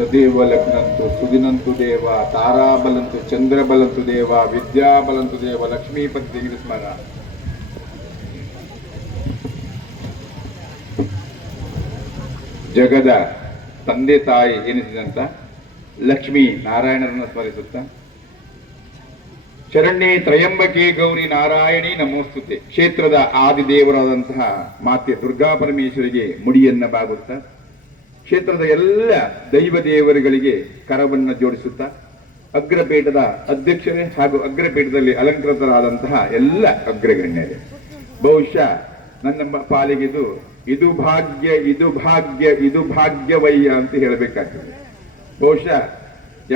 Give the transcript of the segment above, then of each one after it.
ತದೇವ ಲಗ್ನಂತು ಸುದಿನಂತು ದೇವ ತಾರಾಬಲಂತು ಚಂದ್ರಬಲಂತು ದೇವ ವಿದ್ಯಾಬಲಂತು ದೇವ ಲಕ್ಷ್ಮೀಪತಿ ಸ್ಮರ. ಜಗದ ತಂದೆ ತಾಯಿ ಎನಿಸಿದಂತ ಲಕ್ಷ್ಮೀ ನಾರಾಯಣರನ್ನು ಸ್ಮರಿಸುತ್ತಾ ಶರಣ್ಯೇ ತ್ರಯಂಬಕೆ ಗೌರಿ ನಾರಾಯಣಿ ನಮೋಸ್ತುತೆ. ಕ್ಷೇತ್ರದ ಆದಿದೇವರಾದಂತಹ ಮಾತೆ ದುರ್ಗಾ ಪರಮೇಶ್ವರಿಗೆ ಮುಡಿಯನ್ನ ಬಾಗುತ್ತಾ ಕ್ಷೇತ್ರದ ಎಲ್ಲ ದೈವ ದೇವರುಗಳಿಗೆ ಕರವನ್ನ ಜೋಡಿಸುತ್ತಾ ಅಗ್ರಪೀಠದ ಅಧ್ಯಕ್ಷರೇ ಹಾಗೂ ಅಗ್ರಪೀಠದಲ್ಲಿ ಅಲಂಕೃತರಾದಂತಹ ಎಲ್ಲ ಅಗ್ರಗಣ್ಯರೇ, ಬಹುಶಃ ನನ್ನ ಪಾಲಿಗೆ ಇದು ಭಾಗ್ಯ ಇದು ಭಾಗ್ಯ ಇದು ಭಾಗ್ಯವಯ್ಯ ಅಂತ ಹೇಳಬೇಕಾಗ್ತದೆ. ಬಹುಶಃ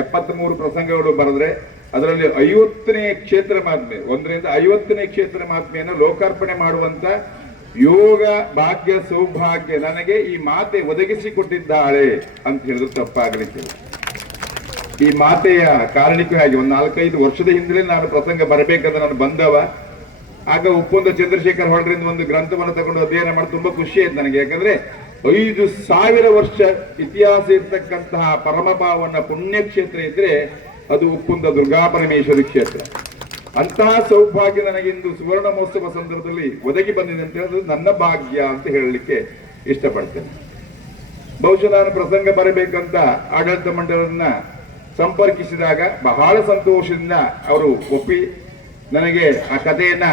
73 ಪ್ರಸಂಗಗಳು ಬರೆದ್ರೆ ಅದರಲ್ಲಿ 50ನೇ ಕ್ಷೇತ್ರ ಮಹಾತ್ಮೆ 1ರಿಂದ 50ನೇ ಕ್ಷೇತ್ರ ಮಹಾತ್ಮೆಯನ್ನು ಲೋಕಾರ್ಪಣೆ ಮಾಡುವಂತ ಯೋಗ ಭಾಗ್ಯ ಸೌಭಾಗ್ಯ ನನಗೆ ಈ ಮಾತೆ ಒದಗಿಸಿಕೊಟ್ಟಿದ್ದಾಳೆ ಅಂತ ಹೇಳಿದ್ರು ತಪ್ಪಾಗಲಿಕ್ಕೆ. ಈ ಮಾತೆಯ ಕಾರಣಿಕವಾಗಿ ಒಂದು 4-5 ವರ್ಷದ ಹಿಂದೆ ನಾನು ಪ್ರಸಂಗ ಬರಬೇಕಂದ್ರೆ ನಾನು ಬಂದವ. ಆಗ ಉಪ್ಪೊಂದ ಚಂದ್ರಶೇಖರ್ ಹೊಳ್ರಿಂದ ಒಂದು ಗ್ರಂಥವನ್ನು ತಗೊಂಡು ಅಧ್ಯಯನ ಮಾಡಿ ತುಂಬಾ ಖುಷಿ ಆಯ್ತು ನನಗೆ. ಯಾಕಂದ್ರೆ 5,000 ವರ್ಷ ಇತಿಹಾಸ ಇರ್ತಕ್ಕಂತಹ ಪರಮಪಾವನ ಪುಣ್ಯಕ್ಷೇತ್ರ ಇದ್ರೆ ಅದು ಉಪ್ಪುಂದ ದುರ್ಗಾ ಪರಮೇಶ್ವರಿ ಕ್ಷೇತ್ರ. ಅಂತಹ ಸೌಭಾಗ್ಯ ನನಗಿಂದು ಸುವರ್ಣ ಮಹೋತ್ಸವ ಸಂದರ್ಭದಲ್ಲಿ ಒದಗಿ ಬಂದಿದೆ ಅಂತ ಹೇಳಿದ್ರೆ ನನ್ನ ಭಾಗ್ಯ ಅಂತ ಹೇಳಲಿಕ್ಕೆ ಇಷ್ಟಪಡ್ತೇನೆ. ಬಹುಶಃ ನಾನು ಪ್ರಸಂಗ ಬರಬೇಕಂತ ಆಡಳಿತ ಮಂಡಲನ್ನ ಸಂಪರ್ಕಿಸಿದಾಗ ಬಹಳ ಸಂತೋಷದಿಂದ ಅವರು ಒಪ್ಪಿ ನನಗೆ ಆ ಕಥೆಯನ್ನ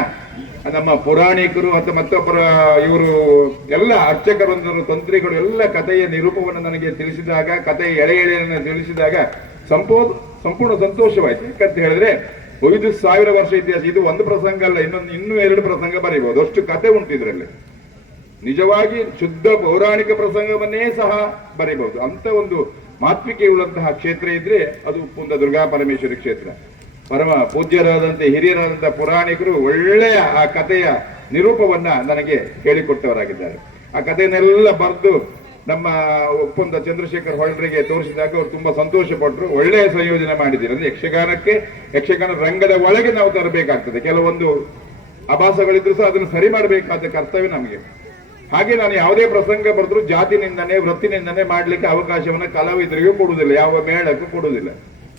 ನಮ್ಮ ಪುರಾಣಿಕರು ಅಥವಾ ಮತ್ತೊಬ್ಬರ ಇವರು ಎಲ್ಲ ಅರ್ಚಕರು ತಂತ್ರಿಗಳು ಎಲ್ಲ ಕಥೆಯ ನಿರೂಪವನ್ನು ನನಗೆ ತಿಳಿಸಿದಾಗ, ಕಥೆಯ ಎಳೆಯನ್ನು ತಿಳಿಸಿದಾಗ ಸಂಪೂರ್ಣ ಸಂತೋಷವಾಯ್ತು. ಯಾಕಂತ ಹೇಳಿದ್ರೆ 5,000 ವರ್ಷ ಇತಿಹಾಸ, ಇದು ಒಂದು ಪ್ರಸಂಗ ಅಲ್ಲ, ಇನ್ನೂ 2 ಪ್ರಸಂಗ ಬರೀಬಹುದು, ಅಷ್ಟು ಕತೆ ಉಂಟು ಇದರಲ್ಲಿ. ನಿಜವಾಗಿ ಶುದ್ಧ ಪೌರಾಣಿಕ ಪ್ರಸಂಗವನ್ನೇ ಸಹ ಬರೀಬಹುದು. ಅಂತ ಒಂದು ಮಾತ್ವಿಕೆ ಉಳ್ಳಂತಹ ಕ್ಷೇತ್ರ ಇದ್ರೆ ಅದು ಉಪ್ಪುಂದ ದುರ್ಗಾ ಪರಮೇಶ್ವರಿ ಕ್ಷೇತ್ರ. ಪರಮ ಪೂಜ್ಯರಾದಂತೆ ಹಿರಿಯರಾದಂತಹ ಪುರಾಣಿಕರು ಒಳ್ಳೆಯ ಆ ಕಥೆಯ ನಿರೂಪವನ್ನ ನನಗೆ ಹೇಳಿಕೊಟ್ಟವರಾಗಿದ್ದಾರೆ. ಆ ಕಥೆಯನ್ನೆಲ್ಲ ಬರೆದು ನಮ್ಮ ಉಪ್ಪುಂದ ಚಂದ್ರಶೇಖರ್ ಹೊಳ್ರಿಗೆ ತೋರಿಸಿದಾಗ ಅವರು ತುಂಬಾ ಸಂತೋಷ ಪಟ್ಟರು. ಒಳ್ಳೆಯ ಸಂಯೋಜನೆ ಮಾಡಿದ್ದೀರಿ. ಅಂದ್ರೆ ಯಕ್ಷಗಾನ ರಂಗದ ಒಳಗೆ ನಾವು ತರಬೇಕಾಗ್ತದೆ. ಕೆಲವೊಂದು ಅಭಾಸಗಳಿದ್ರು ಸಹ ಅದನ್ನು ಸರಿ ಮಾಡಬೇಕಾದ ಕರ್ತವ್ಯ ನಮಗೆ. ಹಾಗೆ ನಾನು ಯಾವುದೇ ಪ್ರಸಂಗ ಬರೆದ್ರು ಜಾತಿ ನಿಂದನೆ ವೃತ್ತಿ ನಿಂದನೆ ಮಾಡ್ಲಿಕ್ಕೆ ಅವಕಾಶವನ್ನ ಕಲಾವಿದರಿಗೂ ಕೊಡುವುದಿಲ್ಲ, ಯಾವ ಮೇಳಕ್ಕೂ ಕೊಡುವುದಿಲ್ಲ.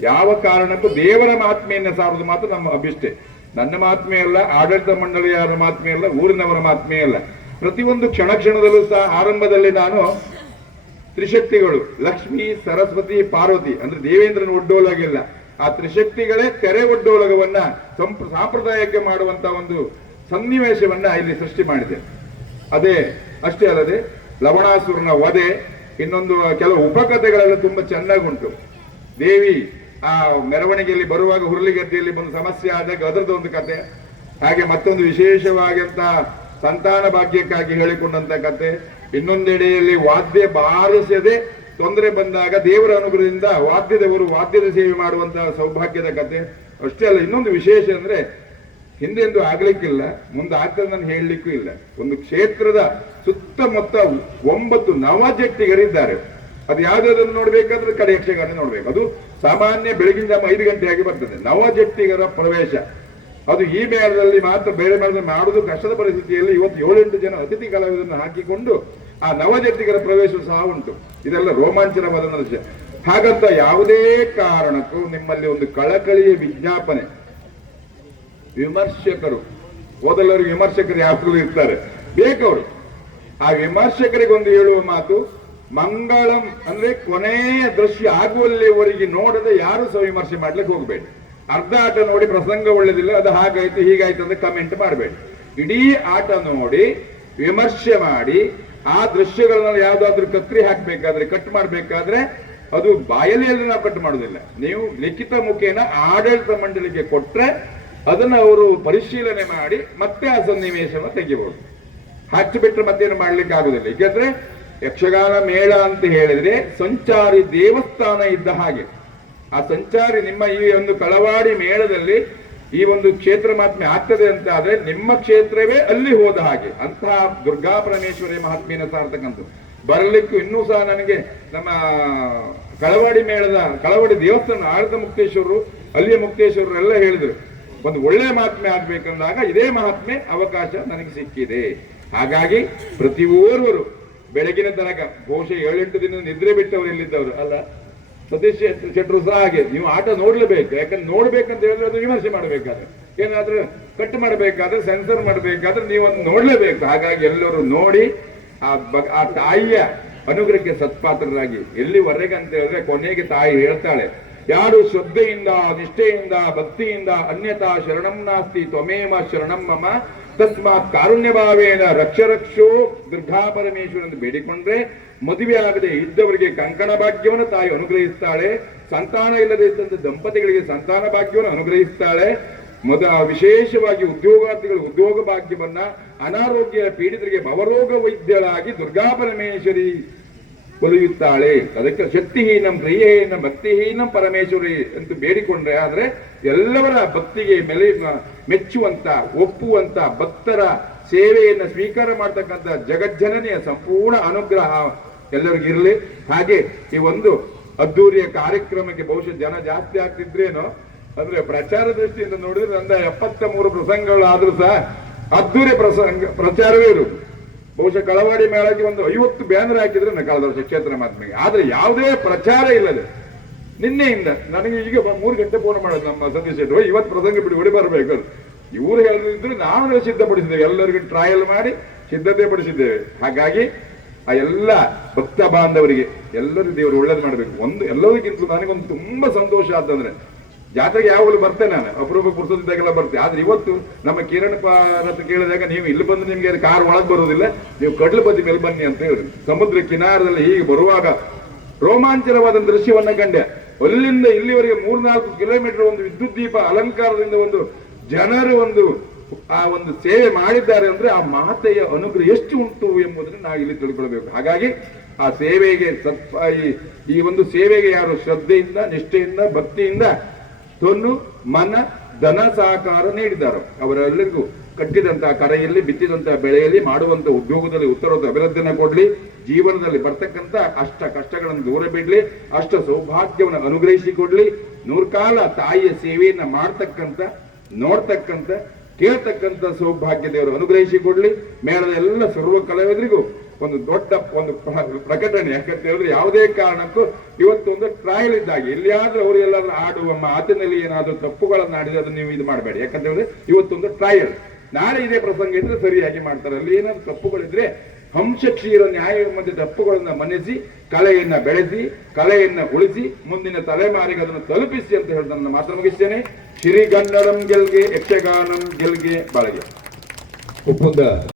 ಯಾವ ಕಾರಣಕ್ಕೂ ದೇವರ ಮಹಾತ್ಮೆಯನ್ನ ಸಾರುವುದು ಮಾತ್ರ ನಮ್ಮ ಅಭಿಷ್ಟೆ. ನನ್ನ ಮಹಾತ್ಮೆ ಅಲ್ಲ, ಆಡಳಿತ ಮಂಡಳಿಯವರ ಮಹಾತ್ಮೆ ಅಲ್ಲ, ಊರಿನವರ ಮಹಾತ್ಮೆ ಅಲ್ಲ. ಪ್ರತಿಯೊಂದು ಕ್ಷಣದಲ್ಲೂ ಸಹ ಆರಂಭದಲ್ಲಿ ನಾನು ತ್ರಿಶಕ್ತಿಗಳು ಲಕ್ಷ್ಮಿ ಸರಸ್ವತಿ ಪಾರ್ವತಿ ಅಂದ್ರೆ ದೇವೇಂದ್ರನ ಒಡ್ಡೋಲಗಿಲ್ಲ, ಆ ತ್ರಿಶಕ್ತಿಗಳೇ ತೆರೆ ಒಡ್ಡೋಲಗವನ್ನ ಸಾಂಪ್ರದಾಯಕ್ಕೆ ಮಾಡುವಂತ ಒಂದು ಸನ್ನಿವೇಶವನ್ನ ಇಲ್ಲಿ ಸೃಷ್ಟಿ ಮಾಡಿದೆ. ಅದೇ ಅಷ್ಟೇ ಅಲ್ಲದೆ ಲವಣಾಸುರನ ವಧೆ, ಇನ್ನೊಂದು ಕೆಲವು ಉಪಕಥೆಗಳೆಲ್ಲ ತುಂಬಾ ಚೆನ್ನಾಗುಂಟು. ದೇವಿ ಆ ಮೆರವಣಿಗೆಯಲ್ಲಿ ಬರುವಾಗ ಹುರುಳಿಗದ್ದೆಯಲ್ಲಿ ಒಂದು ಸಮಸ್ಯೆ ಆದಾಗ ಅದರದ್ದು ಒಂದು ಕತೆ. ಹಾಗೆ ಮತ್ತೊಂದು ವಿಶೇಷವಾದಂತ ಸಂತಾನ ಭಾಗ್ಯಕ್ಕಾಗಿ ಹೇಳಿಕೊಂಡಂತ ಕತೆ. ಇನ್ನೊಂದೆಡೆಯಲ್ಲಿ ವಾದ್ಯ ಬಾರಿಸದೆ ತೊಂದರೆ ಬಂದಾಗ ದೇವರ ಅನುಗ್ರಹದಿಂದ ವಾದ್ಯದ ಸೇವೆ ಮಾಡುವಂತಹ ಸೌಭಾಗ್ಯದ ಕತೆ. ಅಷ್ಟೇ ಅಲ್ಲ, ಇನ್ನೊಂದು ವಿಶೇಷ ಅಂದ್ರೆ ಹಿಂದೆಂದು ಆಗ್ಲಿಕ್ಕಿಲ್ಲ, ಮುಂದೆ ಆಗ್ತದೆ ನಾನು ಹೇಳಲಿಕ್ಕೂ ಇಲ್ಲ. ಒಂದು ಕ್ಷೇತ್ರದ ಸುತ್ತಮುತ್ತ 9 ನವಜಟ್ಟಿಗರಿದ್ದಾರೆ. ಅದು ಯಾವ್ದಾದ್ರು ನೋಡ್ಬೇಕಾದ್ರೆ ಕಡೆ ಯಕ್ಷಗಾನ ನೋಡ್ಬೇಕು. ಅದು ಸಾಮಾನ್ಯ ಬೆಳಗಿನ 5 ಗಂಟೆಯಾಗಿ ಬರ್ತದೆ. ನವಜಟ್ಟಿಗರ ಪ್ರವೇಶ ಅದು ಈ ಮೇಳದಲ್ಲಿ ಮಾತ್ರ, ಬೇರೆ ಮೇಳದಲ್ಲಿ ಮಾಡುವುದು ಕಷ್ಟದ ಪರಿಸ್ಥಿತಿಯಲ್ಲಿ ಇವತ್ತು 7-8 ಜನ ಅತಿಥಿ ಕಲಾವಿದರನ್ನು ಹಾಕಿಕೊಂಡು ಆ ನವಜಟ್ಟಿಗರ ಪ್ರವೇಶ ಸಹ ಉಂಟು. ಇದೆಲ್ಲ ರೋಮಾಂಚನವಾದ ವಿಷಯ. ಹಾಗಂತ ಯಾವುದೇ ಕಾರಣಕ್ಕೂ ನಿಮ್ಮಲ್ಲಿ ಒಂದು ಕಳಕಳಿಯ ವಿಜ್ಞಾಪನೆ, ವಿಮರ್ಶಕರು ಓದಲವರು ವಿಮರ್ಶಕರು ಯಾವಾಗಲೂ ಇರ್ತಾರೆ, ಬೇಕವರು. ಆ ವಿಮರ್ಶಕರಿಗೆ ಒಂದು ಹೇಳುವ ಮಾತು, ಮಂಗಳಂ ಅಂದ್ರೆ ಕೊನೆಯ ದೃಶ್ಯ ಆಗುವಲ್ಲಿವರೆಗೆ ನೋಡದೆ ಯಾರು ಸಹ ವಿಮರ್ಶೆ ಮಾಡ್ಲಿಕ್ಕೆ ಹೋಗ್ಬೇಡಿ. ಅರ್ಧ ಆಟ ನೋಡಿ ಪ್ರಸಂಗ ಒಳ್ಳೇದಿಲ್ಲ, ಅದು ಹಾಗಾಯ್ತು ಹೀಗಾಯ್ತು ಅಂತ ಕಮೆಂಟ್ ಮಾಡಬೇಡಿ. ಇಡೀ ಆಟ ನೋಡಿ ವಿಮರ್ಶೆ ಮಾಡಿ ಆ ದೃಶ್ಯಗಳನ್ನ ಯಾವ್ದಾದ್ರು ಕತ್ರಿ ಹಾಕ್ಬೇಕಾದ್ರೆ, ಕಟ್ ಮಾಡ್ಬೇಕಾದ್ರೆ ಅದು ಬಾಯಲ್ಲಿ ನಾವು ಕಟ್ ಮಾಡುದಿಲ್ಲ. ನೀವು ಲಿಖಿತ ಮುಖೇನ ಆಡಳಿತ ಮಂಡಳಿಗೆ ಕೊಟ್ರೆ ಅದನ್ನ ಅವರು ಪರಿಶೀಲನೆ ಮಾಡಿ ಮತ್ತೆ ಆ ಸನ್ನಿವೇಶವನ್ನು ತೆಗಿಬಹುದು. ಹಚ್ಚಿಬಿಟ್ರೆ ಮತ್ತೇನು ಮಾಡ್ಲಿಕ್ಕೆ ಆಗುದಿಲ್ಲ. ಯಾಕಂದ್ರೆ ಯಕ್ಷಗಾನ ಮೇಳ ಅಂತ ಹೇಳಿದ್ರೆ ಸಂಚಾರಿ ದೇವಸ್ಥಾನ ಇದ್ದ ಹಾಗೆ. ಆ ಸಂಚಾರಿ ನಿಮ್ಮ ಈ ಒಂದು ಕಳವಾಡಿ ಮೇಳದಲ್ಲಿ ಈ ಒಂದು ಕ್ಷೇತ್ರ ಮಹಾತ್ಮೆ ಆಗ್ತದೆ ಅಂತ ಆದ್ರೆ ನಿಮ್ಮ ಕ್ಷೇತ್ರವೇ ಅಲ್ಲಿ ಹೋದ ಹಾಗೆ. ಅಂತಹ ದುರ್ಗಾ ಪರಮೇಶ್ವರಿ ಮಹಾತ್ಮೆಯನ್ನು ಸಾರ್ತಕ್ಕಂಥದ್ದು ಬರಲಿಕ್ಕೂ ಇನ್ನೂ ಸಹ ನನಗೆ ನಮ್ಮ ಕಳವಾಡಿ ದೇವಸ್ಥಾನ ಆಡಳಿತ ಮುಕ್ತೇಶ್ವರರು, ಅಲ್ಲಿಯ ಮುಕ್ತೇಶ್ವರರು ಎಲ್ಲ ಹೇಳಿದ್ರು, ಒಂದು ಒಳ್ಳೆ ಮಹಾತ್ಮೆ ಆಗ್ಬೇಕಂದಾಗ ಇದೇ ಮಹಾತ್ಮೆ ಅವಕಾಶ ನನಗೆ ಸಿಕ್ಕಿದೆ. ಹಾಗಾಗಿ ಪ್ರತಿ ಓರ್ವರು ಬೆಳಗಿನ ತನಕ ಬಹುಶಃ 7-8 ದಿನ ನಿದ್ರೆ ಬಿಟ್ಟವರು ಎಲ್ಲಿದ್ದವರು ಅಲ್ಲ, ಸತೀಶ್ ಶೆಟ್ರು ಸಹ ಹಾಗೆ. ನೀವು ಆಟ ನೋಡ್ಲೇಬೇಕು, ಯಾಕಂದ್ರೆ ನೋಡ್ಬೇಕಂತ ಹೇಳಿದ್ರೆ ಅದು ವಿಮರ್ಶೆ ಮಾಡ್ಬೇಕಾದ್ರೆ, ಏನಾದ್ರೂ ಕಟ್ ಮಾಡಬೇಕಾದ್ರೆ, ಸೆನ್ಸರ್ ಮಾಡಬೇಕಾದ್ರೆ ನೀವು ಒಂದು ನೋಡ್ಲೇಬೇಕು. ಹಾಗಾಗಿ ಎಲ್ಲರೂ ನೋಡಿ ಆ ತಾಯಿಯ ಅನುಗ್ರಹಕ್ಕೆ ಸತ್ಪಾತ್ರರಾಗಿ. ಎಲ್ಲಿವರೆಗೆ ಅಂತ ಹೇಳಿದ್ರೆ ಕೊನೆಗೆ ತಾಯಿ ಹೇಳ್ತಾಳೆ, ಯಾರು ಶ್ರದ್ಧೆಯಿಂದ, ನಿಷ್ಠೆಯಿಂದ, ಭಕ್ತಿಯಿಂದ ಅನ್ಯತಾ ಶರಣಂ ನಾಸ್ತಿ ತ್ವಮೇವ ಶರಣಂ ಮಮ ತಸ್ಮಾತ್ ಕಾರುಣ್ಯ ಭಾವೇನ ರಕ್ಷೋ ದುರ್ಗಾ ಪರಮೇಶ್ವರ ಎಂದು ಬೇಡಿಕೊಂಡ್ರೆ ಮದುವೆ ಆಗದೆ ಇದ್ದವರಿಗೆ ಕಂಕಣ ಭಾಗ್ಯವನ್ನು ತಾಯಿ ಅನುಗ್ರಹಿಸ್ತಾಳೆ. ಸಂತಾನ ಇಲ್ಲದೆ ಇದ್ದಂತ ದಂಪತಿಗಳಿಗೆ ಸಂತಾನ ಭಾಗ್ಯವನ್ನು ಅನುಗ್ರಹಿಸ್ತಾಳೆ. ವಿಶೇಷವಾಗಿ ಉದ್ಯೋಗಾರ್ಥಿಗಳು ಉದ್ಯೋಗ ಭಾಗ್ಯವನ್ನ, ಅನಾರೋಗ್ಯ ಪೀಡಿತರಿಗೆ ಭವರೋಗ ವೈದ್ಯರಾಗಿ ದುರ್ಗಾ ಪರಮೇಶ್ವರಿ ಒಲಿಯುತ್ತಾಳೆ. ಅದಕ್ಕೆ ಶಕ್ತಿಹೀನಂ ಪ್ರಿಯಹೀನಂ ಭಕ್ತಿಹೀನಂ ಪರಮೇಶ್ವರಿ ಅಂತ ಬೇಡಿಕೊಂಡ್ರೆ ಆದ್ರೆ ಎಲ್ಲವರ ಭಕ್ತಿಗೆ ಮೆಚ್ಚುವಂತ, ಒಪ್ಪುವಂತ, ಭಕ್ತರ ಸೇವೆಯನ್ನು ಸ್ವೀಕಾರ ಮಾಡ್ತಕ್ಕಂಥ ಜಗಜ್ಜನನಿಯ ಸಂಪೂರ್ಣ ಅನುಗ್ರಹ ಎಲ್ಲರಿಗಿರಲಿ. ಹಾಗೆ ಈ ಒಂದು ಅದ್ದೂರಿಯ ಕಾರ್ಯಕ್ರಮಕ್ಕೆ ಬಹುಶಃ ಜನ ಜಾಸ್ತಿ ಆಗ್ತಿದ್ರೇನೋ, ಅಂದ್ರೆ ಪ್ರಚಾರ ದೃಷ್ಟಿಯಿಂದ ನೋಡಿದ್ರೆ ನಂದ 73 ಪ್ರಸಂಗಗಳಾದ್ರೂ ಸಹ ಅದ್ದೂರಿ ಪ್ರಚಾರವೇ ಇರುವುದು. ಬಹುಶಃ ಕಳವಾಡಿ ಮೇಳಕ್ಕೆ ಒಂದು 50 ಬ್ಯಾನರ್ ಹಾಕಿದ್ರೆ ಕಳೆದ ವರ್ಷ ಕ್ಷೇತ್ರ ಮಾಧ್ಯಮಿಗೆ. ಆದ್ರೆ ಯಾವುದೇ ಪ್ರಚಾರ ಇಲ್ಲದೆ ನಿನ್ನೆಯಿಂದ ನನಗೆ ಈಗ 3 ಗಂಟೆ ಫೋನ್ ಮಾಡೋದು ನಮ್ಮ ಸತೀಶ್ ಶೆಟ್ರು, ಇವತ್ತು ಪ್ರಸಂಗ ಬಿಡಿ ಬರಬೇಕು. ಇವರು ಹೇಳಿದ್ರೆ ನಾವು ಸಿದ್ಧಪಡಿಸಿದ್ದೇವೆ, ಎಲ್ಲರಿಗೂ ಟ್ರಯಲ್ ಮಾಡಿ ಸಿದ್ಧತೆ ಪಡಿಸಿದ್ದೇವೆ. ಹಾಗಾಗಿ ಆ ಎಲ್ಲ ಭಕ್ತ ಬಾಂಧವರಿಗೆ ಎಲ್ಲರೂ ದೇವರು ಒಳ್ಳೇದು ಮಾಡಬೇಕು. ಎಲ್ಲದಕ್ಕಿಂತ ನನಗೊಂದು ತುಂಬಾ ಸಂತೋಷ ಆದಂದ್ರೆ, ಜಾತ್ರೆಗೆ ಯಾವಾಗಲೂ ಬರ್ತೇನೆ ನಾನು, ಅಪರೂಪ ಪುರುಷದಿದ್ದಾಗೆಲ್ಲ ಬರ್ತೇನೆ. ಆದ್ರೆ ಇವತ್ತು ನಮ್ಮ ಕಿರಣ್ ಹತ್ರ ಕೇಳಿದಾಗ ನೀವು ಇಲ್ಲಿ ಬಂದು ನಿಮ್ಗೆ ಕಾರ್ ಒಳಗೆ ಬರುವುದಿಲ್ಲ, ನೀವು ಕಡ್ಲು ಬದಿ ಮೇಲೆ ಬನ್ನಿ ಅಂತ ಹೇಳಿ ಸಮುದ್ರ ಕಿನಾರದಲ್ಲಿ ಹೀಗೆ ಬರುವಾಗ ರೋಮಾಂಚನವಾದ ದೃಶ್ಯವನ್ನ ಕಂಡೆ. ಅಲ್ಲಿಂದ ಇಲ್ಲಿವರೆಗೆ 3-4 ಕಿಲೋಮೀಟರ್ ಒಂದು ವಿದ್ಯುತ್ ದೀಪ ಅಲಂಕಾರದಿಂದ ಒಂದು ಜನರು ಆ ಒಂದು ಸೇವೆ ಮಾಡಿದ್ದಾರೆ ಅಂದ್ರೆ ಆ ಮಾತೆಯ ಅನುಗ್ರಹ ಎಷ್ಟು ಉಂಟು ಎಂಬುದನ್ನು ನಾವು ಇಲ್ಲಿ ತಿಳ್ಕೊಳ್ಬೇಕು. ಹಾಗಾಗಿ ಆ ಸೇವೆಗೆ ಈ ಒಂದು ಸೇವೆಗೆ ಯಾರು ಶ್ರದ್ಧೆಯಿಂದ, ನಿಷ್ಠೆಯಿಂದ, ಭಕ್ತಿಯಿಂದ ತೊನ್ನು ಮನ ಧನ ಸಹಕಾರ ನೀಡಿದ್ದಾರೆ, ಅವರೆಲ್ಲರಿಗೂ ಕಟ್ಟಿದಂತಹ ಕರೆಯಲ್ಲಿ, ಬಿತ್ತಿದಂತಹ ಬೆಳೆಯಲ್ಲಿ, ಮಾಡುವಂತ ಉದ್ಯೋಗದಲ್ಲಿ ಉತ್ತರದ ಅಭಿವೃದ್ಧಿಯನ್ನು ಕೊಡ್ಲಿ, ಜೀವನದಲ್ಲಿ ಬರ್ತಕ್ಕಂಥ ಅಷ್ಟ ಕಷ್ಟಗಳನ್ನು ದೂರ ಬಿಡ್ಲಿ, ಅಷ್ಟ ಸೌಭಾಗ್ಯವನ್ನು ಅನುಗ್ರಹಿಸಿಕೊಡ್ಲಿ, 100 ಕಾಲ ತಾಯಿಯ ಸೇವೆಯನ್ನ ಮಾಡ್ತಕ್ಕಂಥ, ನೋಡ್ತಕ್ಕಂಥ, ಕೇಳ್ತಕ್ಕಂಥ ಸೌಭಾಗ್ಯ ದೇವರು ಅನುಗ್ರಹಿಸಿಕೊಡ್ಲಿ. ಮೇಳದ ಎಲ್ಲ ಸರ್ವ ಕಲಾವಿದರಿಗೂ ಒಂದು ದೊಡ್ಡ ಒಂದು ಪ್ರಕಟಣೆ. ಯಾಕಂತ ಹೇಳಿದ್ರೆ ಯಾವುದೇ ಕಾರಣಕ್ಕೂ ಇವತ್ತೊಂದು ಟ್ರಯಲ್ ಇದ್ದಾಗೆ ಎಲ್ಲಿಯಾದ್ರೂ ಅವರು ಎಲ್ಲಾದ್ರೂ ಆಡುವ ಮಾತಿನಲ್ಲಿ ಏನಾದ್ರೂ ತಪ್ಪುಗಳನ್ನು ಆಡಿದ್ರೆ ಅದನ್ನು ನೀವು ಇದು ಮಾಡಬೇಡಿ. ಯಾಕಂತ ಹೇಳಿದ್ರೆ ಇವತ್ತೊಂದು ಟ್ರಯಲ್, ನಾಳೆ ಇದೇ ಪ್ರಸಂಗ ಇದ್ರೆ ಸರಿಯಾಗಿ ಮಾಡ್ತಾರೆ. ಅಲ್ಲಿ ಏನಾದ್ರು ತಪ್ಪುಗಳಿದ್ರೆ ಹಂಸಕ್ಷೀರ ನ್ಯಾಯ ಮತ್ತೆ ತಪ್ಪುಗಳನ್ನ ಮನ್ನಿಸಿ, ಕಲೆಯನ್ನ ಬೆಳೆಸಿ, ಕಲೆಯನ್ನ ಉಳಿಸಿ, ಮುಂದಿನ ತಲೆಮಾರಿಗೆ ಅದನ್ನು ತಲುಪಿಸಿ ಅಂತ ಹೇಳಿ ನನ್ನ ಮಾತು ಮುಗಿಸ್ತೇನೆ. ಶ್ರೀಗನ್ನಡಂ ಗೆಲ್ಗೆ, ಯಕ್ಷಗಾನಂ ಗೆಲ್ಗೆ, ಬಾಳಗೆ.